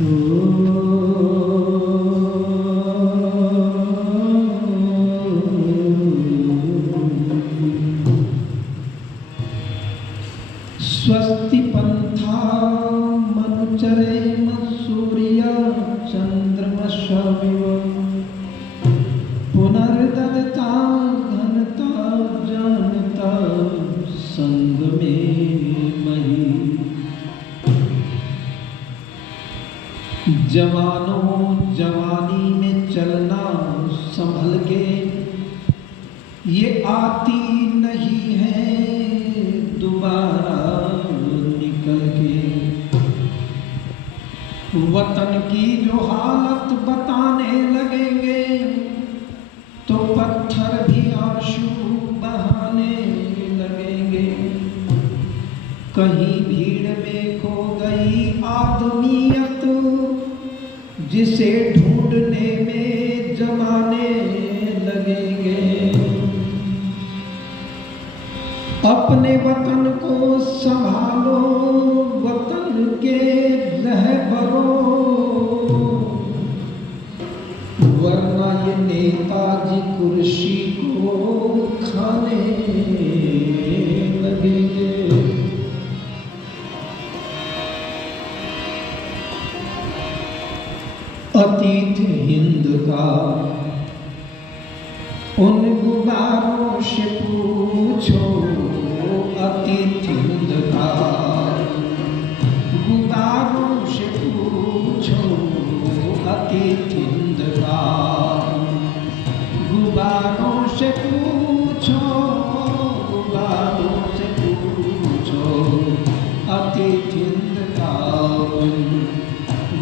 स्वस्ति पंथा मनुचरे सूर्य चंद्रमशविव पुनर्ददता घनता जानता संग में मही। जवानों जवानी में चलना संभल के, ये आती नहीं है दोबारा निकल के। वतन की जो हालत बताने लगेंगे तो पत्थर भी आंसू बहाने लगेंगे। कहीं भीड़ में खो गई आदमियत, जिसे ढूंढने में जमाने लगेंगे। अपने वतन को संभालो, वतन के रहबरों, वरना ये नेताजी कुर्सी को खाने लगेंगे। अतीत हिंद का उन गुबारों से पूछो, अतीत हिंद का गुबारों से पूछो, अतीत हिंद का गुबारों से पूछो, गुबारों से पूछो, अतीत हिंद का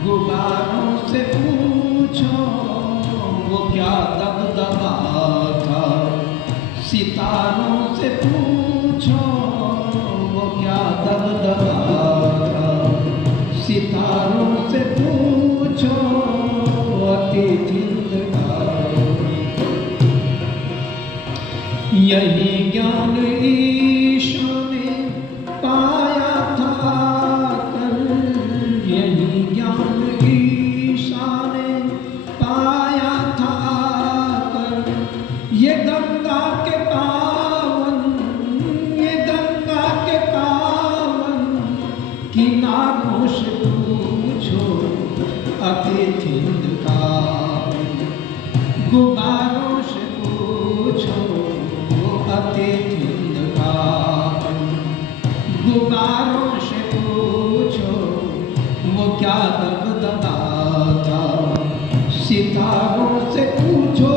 गुबारों से पूछो, वो क्या दबदबा था। सितारों से पूछो, वो क्या दबदबा था। सितारों से पूछो, अतीत हिंद का। यही ज्ञान ईशा ने पाया था कल, यही ज्ञान ये गंगा के पावन, ये गंगा के पावन किनारों से पूछो, अतीत हिंद का गुबारों से पूछो, अतीत हिंद का गुबारों से पूछो, वो क्या दबदबा था। सितारों से पूछो,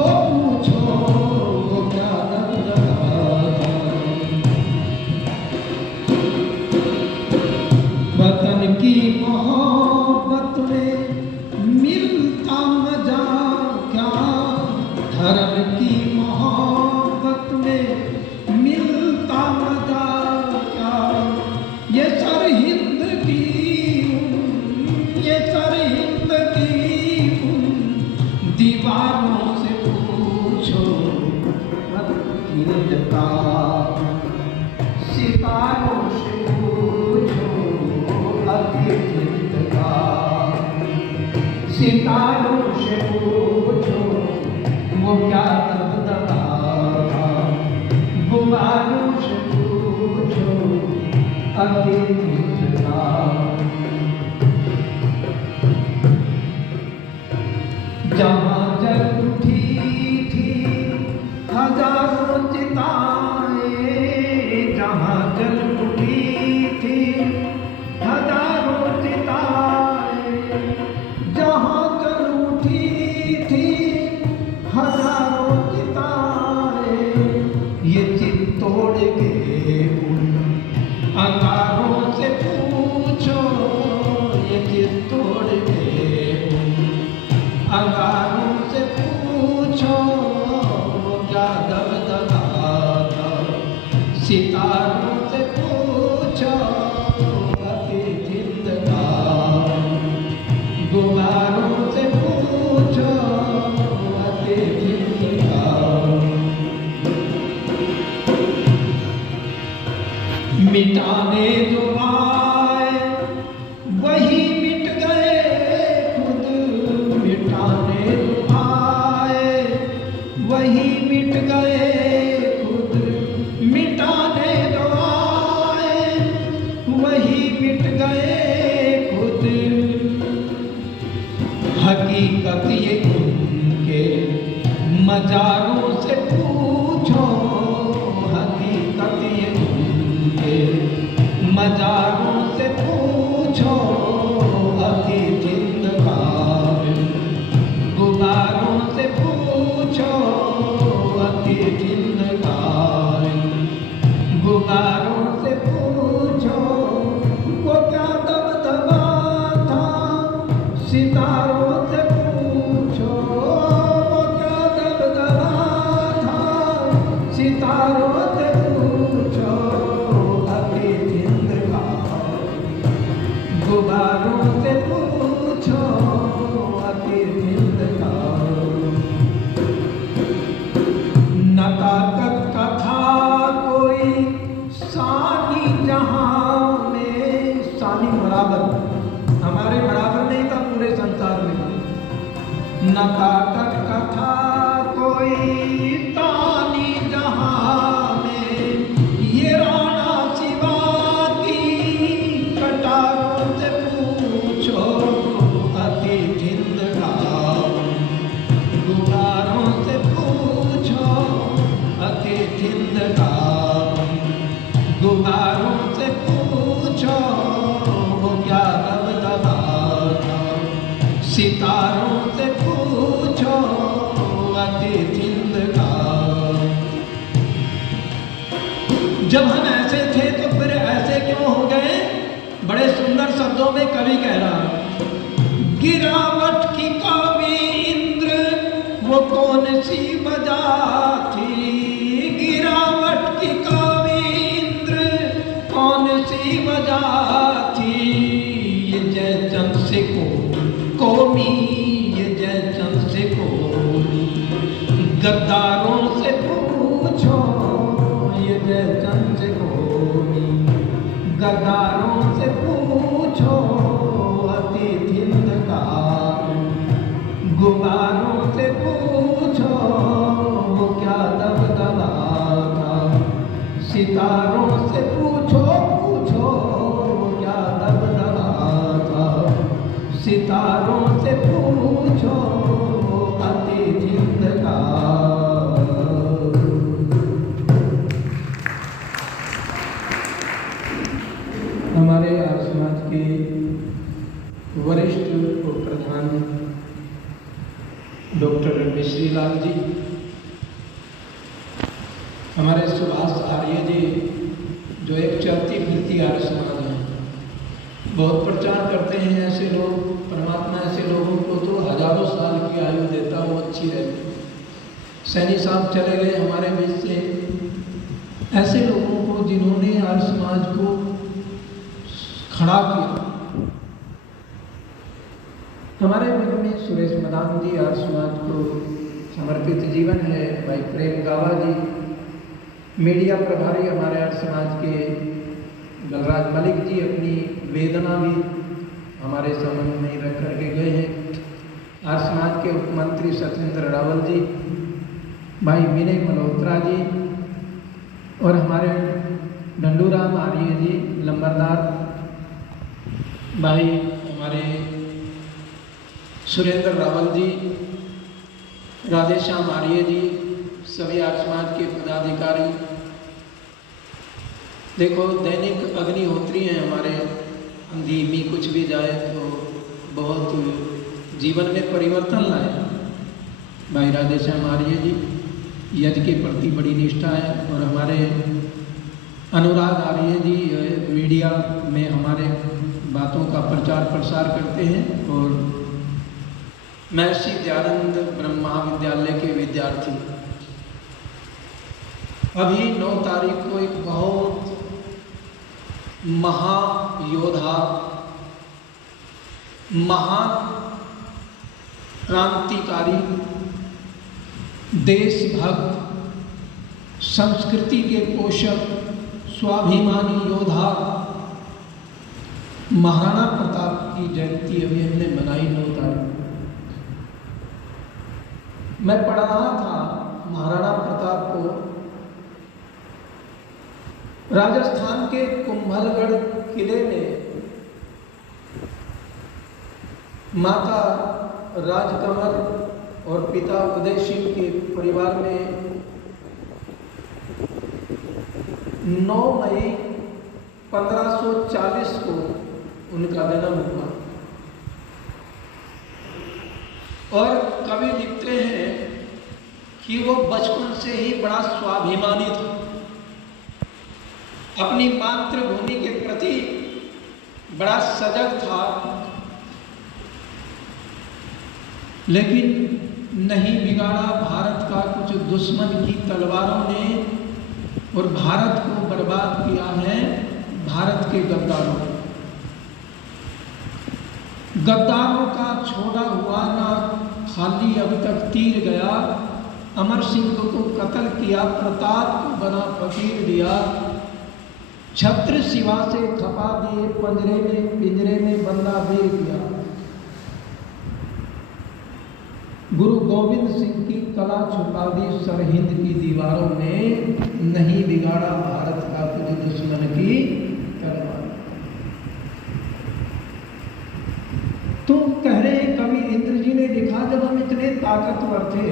वतन की मोहब्बत में मिलता मजा क्या। धर्म की मोहब्बत में मिलता मजा क्या। ये सरहिंद की, ये सरहिंद की दीवारों से पूछो, हिंद का सितारों से पूछो, अतीत हिंद का सितारों से पूछो, वो क्या दबदबा था। गुबारों से पूछो, अतीत हिंद का। जहाँ जल उठी थी हजारों चिताएं, जहाँ जल उठी थी हजारों चिताएं, जहाँ जल उठी थी हजारों चिताएं, ये चित्तौड़ के उन अंगारों से पूछो अति जिंदगार, गुबारों से पूछो अति जिंदगार, गुबारों से पूछो वो क्या दबदबा था, सितारों से पूछो वो क्या दबदबा था, सितारों से पूछो अति जिंदगार, गुबारों से पूछो अति जिंदगार। न ताकत का था कोई सानी जहां में, सानी बराबर, हमारे बराबर नहीं था पूरे संसार में। न ताकत का था कोई तानी जहां में, ये राणा शिवा की कटारों से पूछो अति जिंदगार, गुबारों से पूछो अति जिंदगार, गुबारों से पूछो वो क्या दबदबा था, सितारों से पूछो अति जिंदगार। जब हम ऐसे थे तो फिर ऐसे क्यों हो गए? बड़े सुंदर शब्दों में कवि कह रहा है, गिरावट की कावी इंद्र वो कौन सी वजह थी, गिरावट की कावी इंद्र कौन सी वजह थी, ये जय चंद से कौमी, ये जय चंद से कौमी, गद्दारों से पूछो ये जय चंद से कौमी, गद्दारों से पूछो अति जिंदगार, गुबारों से पूछो वो क्या दबदबा था, सितारों से पूछो पूछो वो क्या दबदबा था, सितारों से पूछो अति जिंदगार। हमारे आर्य समाज के वरिष्ठ और प्रधान डॉक्टर मिश्री लाल जी, हमारे सुभाष आर्य जी जो एक चलती फिरती आर्य समाज है, बहुत प्रचार करते हैं ऐसे लोग, परमात्मा ऐसे लोगों को तो हजारों साल की आयु देता, वो अच्छी रहती। सैनी साहब चले गए हमारे बीच से, ऐसे लोगों को जिन्होंने आर्य समाज को खड़ा किया। हमारे बीच में सुरेश मदान जी आर्य समाज को समर्पित जीवन है, भाई प्रेम गावा जी मीडिया प्रभारी हमारे आर्य समाज के, बलराज मलिक जी अपनी वेदना भी हमारे सामने में रख करके गए हैं, आर्य समाज के उप मंत्री सत्येंद्र रावल जी, भाई विनय मल्होत्रा जी और हमारे डंडूराम आर्य जी लंबरदार, भाई हमारे सुरेंद्र रावल जी, राधेश्याम आर्य जी, सभी आर्य समाज के पदाधिकारी। देखो दैनिक अग्निहोत्री हैं हमारे, अंधी में कुछ भी जाए तो बहुत जीवन में परिवर्तन लाए। भाई राधेश्याम आर्य जी यज्ञ के प्रति बड़ी निष्ठा है, और हमारे अनुराग आर्य जी मीडिया में हमारे बातों का प्रचार प्रसार करते हैं, और महर्षि दयानंद ब्रह्म महाविद्यालय के विद्यार्थी। अभी 9 तारीख को एक बहुत महायोद्धा, महान क्रांतिकारी, देशभक्त, संस्कृति के पोषक, स्वाभिमानी योद्धा महाराणा प्रताप की जयंती अभी हमने मनाई 9 तारीख। मैं पढ़ रहा था महाराणा प्रताप को राजस्थान के कुंभलगढ़ किले में माता राजकमल और पिता उदय सिंह के परिवार में 9 मई 1540 को उनका जन्म हुआ। और कवि लिखते हैं कि वो बचपन से ही बड़ा स्वाभिमानी था, अपनी मातृभूमि के प्रति बड़ा सजग था, लेकिन नहीं बिगाड़ा भारत का कुछ दुश्मन की तलवारों ने, और भारत को बर्बाद किया है भारत के गद्दारों ने। गद्दारों का छोड़ा हुआ ना खाली अब तक तीर गया, अमर सिंह को कत्ल किया, प्रताप को बना फकीर दिया, छत्र शिवा से खपा दिए, पिंजरे में बंदा बेर किया। गुरु गोविंद सिंह की कला छुपा दी सरहिंद की दीवारों में, नहीं बिगाड़ा भारत का कुछ दुश्मन की तलवार। तो कह रहे हैं कवि इंद्र जी ने लिखा, जब हम इतने ताकतवर थे,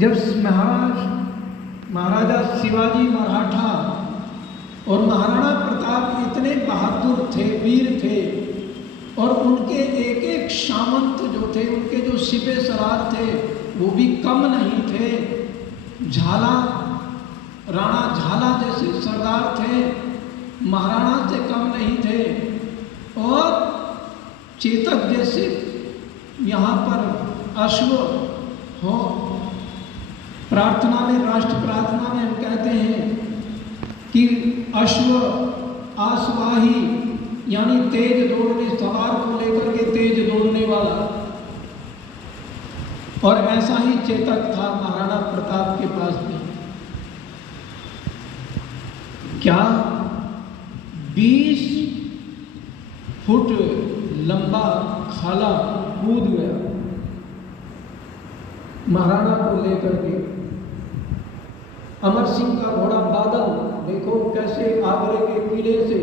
जब महाराजा शिवाजी मराठा और महाराणा प्रताप इतने बहादुर थे, वीर थे, और उनके एक एक सामंत जो थे, उनके जो सिपे सलार थे वो भी कम नहीं थे। झाला, राणा झाला जैसे सरदार थे, महाराणा से कम नहीं थे, और चेतक जैसे यहाँ पर अश्व हो, प्रार्थना में, राष्ट्र प्रार्थना में हम कहते हैं कि अश्व आश्वाही, यानी तेज दौड़ने, सवार को लेकर के तेज दौड़ने वाला। और ऐसा ही चेतक था महाराणा प्रताप के पास भी। क्या 20 फुट लंबा खाला कूद गया महाराणा को लेकर के। अमर सिंह का घोड़ा बादल देखो कैसे आगरे के किले से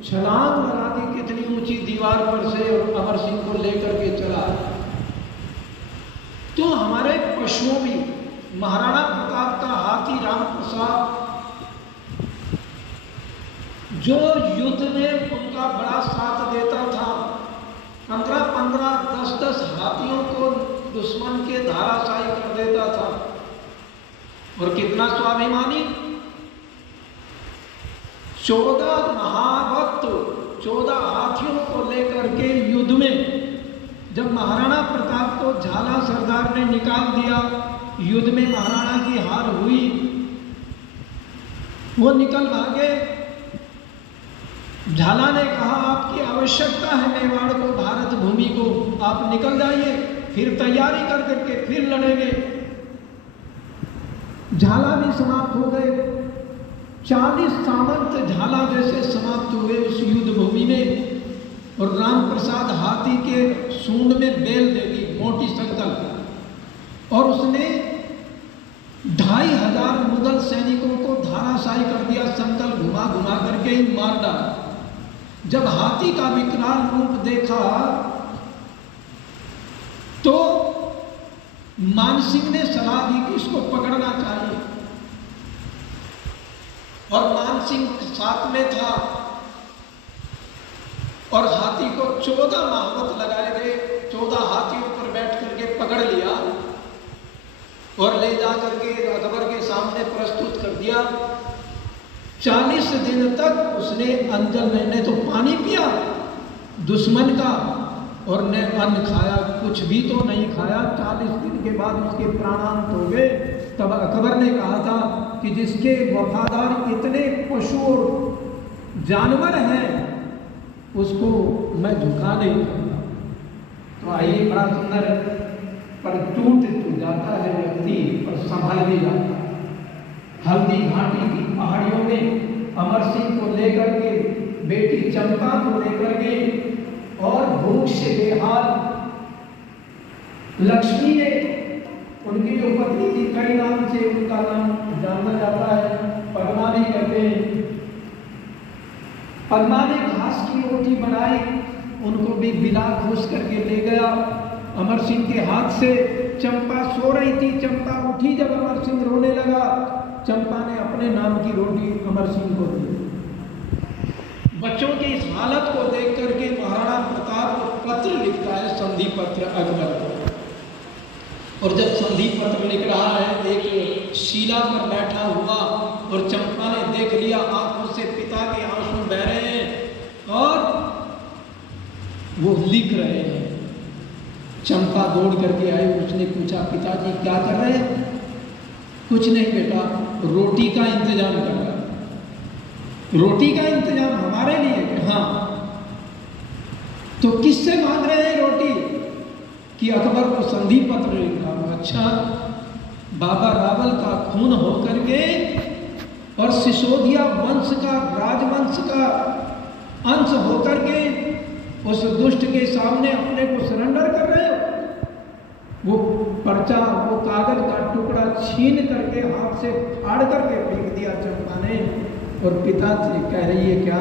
छलांग लगा दी, कितनी ऊंची दीवार पर से, और अमर सिंह को लेकर के चला। तो हमारे पशुओं भी, महाराणा प्रताप का हाथी राम प्रसाद जो युद्ध में उनका बड़ा साथ देता था, 15-15, 10-10 हाथियों को दुश्मन के धाराशायी कर देता था। और कितना स्वाभिमानी, 14 महाभक्त, 14 हाथियों को लेकर के युद्ध में जब महाराणा प्रताप को झाला सरदार ने निकाल दिया, युद्ध में महाराणा की हार हुई, वो निकल भागे। झाला ने कहा आपकी आवश्यकता है मेवाड़ को, भारत भूमि को, आप निकल जाइए, फिर तैयारी कर करके फिर लड़ेंगे। झाला भी समाप्त हो गए, 40 सामंत झाला जैसे समाप्त हुए उस युद्ध भूमि में। और राम प्रसाद हाथी के सूंड में बेल दे दी, मोटी संकल, और उसने 2500 मुगल सैनिकों को धाराशायी कर दिया, संकल घुमा घुमा करके ही मार डाला। जब हाथी का विकराल रूप देखा तो मानसिंह ने सलाह दी कि इसको पकड़ना चाहिए, और मानसिंह साथ में था, और हाथी को 14 महावत लगाए गए, 14 हाथियों पर बैठ करके पकड़ लिया और ले जा करके अकबर के सामने प्रस्तुत कर दिया। 40 दिन तक उसने अंजल ने तो पानी पिया दुश्मन का, और ने अन्न खाया, कुछ भी तो नहीं खाया। 40 दिन के बाद उसके प्राणांत हो गए। तब अकबर ने कहा था कि जिसके वफादार इतने पशु और जानवर हैं उसको मैं झुका नहीं सकता। तो आइए, बड़ा सुंदर, पर टूट जाता है व्यक्ति पर संभल भी जाता है। हल्दी घाटी की पहाड़ियों में अमर सिंह को लेकर के, बेटी चंपा को लेकर के, और भूख से बेहाल लक्ष्मी ने, उनकी जो पत्नी थी, कई नाम से उनका नाम जाना जाता है, पद्मा भी कहते हैं। पद्मा ने घास की रोटी बनाई, उनको भी बिला घोष करके ले गया अमर सिंह के हाथ से। चंपा सो रही थी, चंपा उठी जब अमर सिंह रोने लगा, चंपा ने अपने नाम की रोटी अमर सिंह को दी। बच्चों की इस हालत को देख करके महाराणा प्रताप पत्र लिखता है, संधि पत्र अकबर को। और जब संधि पत्र लिख रहा है, एक शिला पर बैठा हुआ और चंपा ने देख लिया, आंखों से पिता के आंसू बह रहे हैं और वो लिख रहे हैं। चंपा दौड़ करके आई, उसने पूछा पिताजी क्या कर रहे हैं? कुछ नहीं बेटा, रोटी का इंतजाम कर रहा। रोटी का इंतजाम हमारे लिए? हाँ। तो किससे मांग रहे हैं रोटी? कि अकबर को संधि पत्र लिख रहा हूं। अच्छा, बाबा रावल का खून होकर के और सिसोदिया वंश का, राजवंश का अंश होकर के उस दुष्ट के सामने अपने को सरेंडर कर रहे हो? वो पर्चा, वो कागज का टुकड़ा छीन करके हाथ से फाड़ करके फेंक दिया चंपा ने। और पिता से कह रही है क्या?